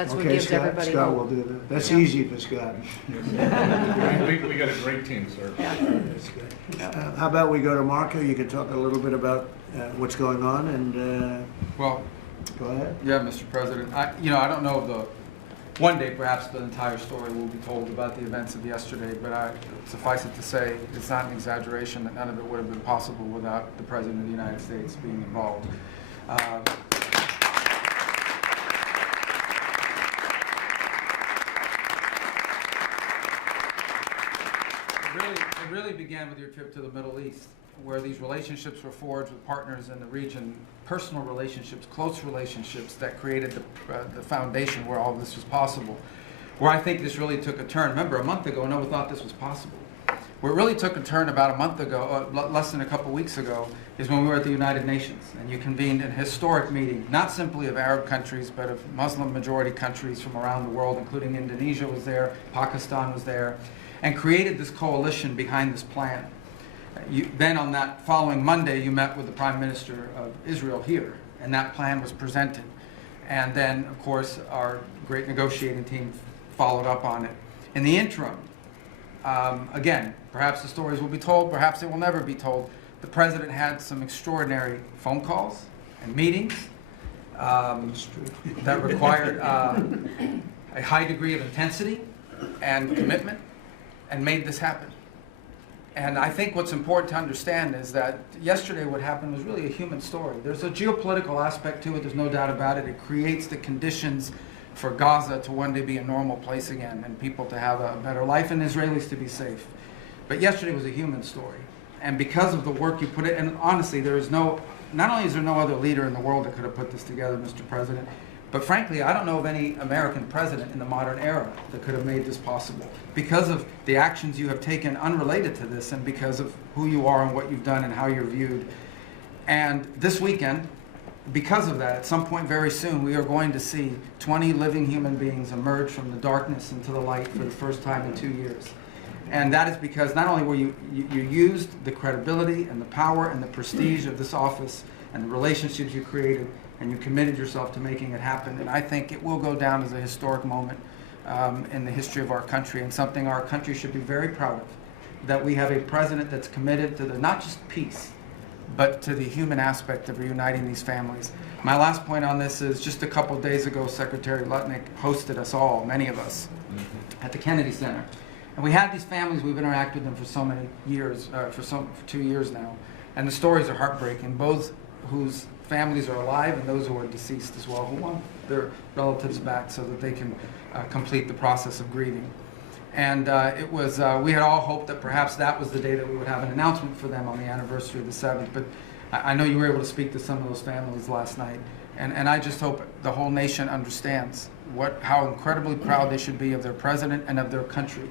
That's what Okay, gives Scott, everybody Scott hope. will do that. That's Yeah. easy for Scott. We got a great team, sir. Yeah. That's good. How about we go to Marco? You can talk a little bit about what's going on, and Well, go ahead. yeah, Mr. President, I don't know if one day perhaps the entire story will be told about the events of yesterday, but suffice it to say, it's not an exaggeration that none of it would have been possible without the President of the United States being involved. It really began with your trip to the Middle East, where these relationships were forged with partners in the region, personal relationships, close relationships that created the foundation where all of this was possible. Where I think this really took a turn. Remember, a month ago, no one thought this was possible. Where it really took a turn about a month ago, less than a couple weeks ago, is when we were at the United Nations, and you convened an historic meeting, not simply of Arab countries, but of Muslim-majority countries from around the world, including Indonesia was there, Pakistan was there, and created this coalition behind this plan. Then on that following Monday, you met with the Prime Minister of Israel here, and that plan was presented. And then, of course, our great negotiating team followed up on it. In the interim, again, perhaps the stories will be told, perhaps they will never be told. The President had some extraordinary phone calls and meetings that required a high degree of intensity and commitment, and made this happen. And I think what's important to understand is that yesterday what happened was really a human story. There's a geopolitical aspect to it, there's no doubt about it. It creates the conditions for Gaza to one day be a normal place again, and people to have a better life, and Israelis to be safe. But yesterday was a human story. And because of the work you put in, and honestly, not only is there no other leader in the world that could have put this together, Mr. President, but frankly, I don't know of any American president in the modern era that could have made this possible. Because of the actions you have taken unrelated to this, and because of who you are and what you've done and how you're viewed. And this weekend, because of that, at some point very soon, we are going to see 20 living human beings emerge from the darkness into the light for the first time in 2 years. And that is because not only were you used the credibility and the power and the prestige of this office and the relationships you created, and you committed yourself to making it happen. And I think it will go down as a historic moment in the history of our country, and something our country should be very proud of, that we have a president that's committed to not just peace, but to the human aspect of reuniting these families. My last point on this is just a couple of days ago, Secretary Lutnick hosted us all, many of us, at the Kennedy Center. And we had these families, we've interacted with them for so many years, for 2 years now, and the stories are heartbreaking, both whose families are alive and those who are deceased as well, who want their relatives back so that they can complete the process of grieving. And we had all hoped that perhaps that was the day that we would have an announcement for them on the anniversary of the 7th, but I know you were able to speak to some of those families last night, and I just hope the whole nation understands how incredibly proud they should be of their president and of their country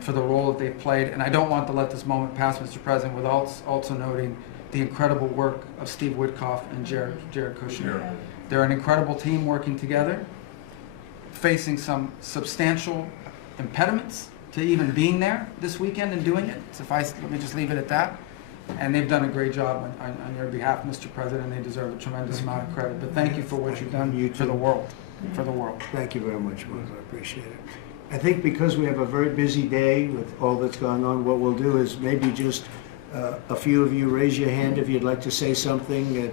for the role that they've played. And I don't want to let this moment pass, Mr. President, without also noting the incredible work of Steve Witkoff and Jared Kushner. Yeah. They're an incredible team working together, facing some substantial impediments to even being there this weekend and doing it. Let me just leave it at that. And they've done a great job on your behalf, Mr. President. They deserve a tremendous amount of credit. But thank you for what you've done for the world. For the world. Thank you very much, Marco. I appreciate it. I think because we have a very busy day with all that's going on, what we'll do is maybe just a few of you raise your hand if you'd like to say something.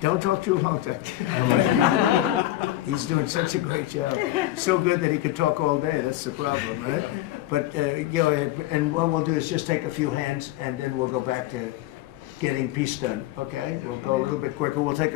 Don't talk too long, He's doing such a great job. So good that he could talk all day. That's the problem, right? But go ahead. And what we'll do is just take a few hands, and then we'll go back to getting peace done. Okay? We'll go a little bit quicker. We'll take a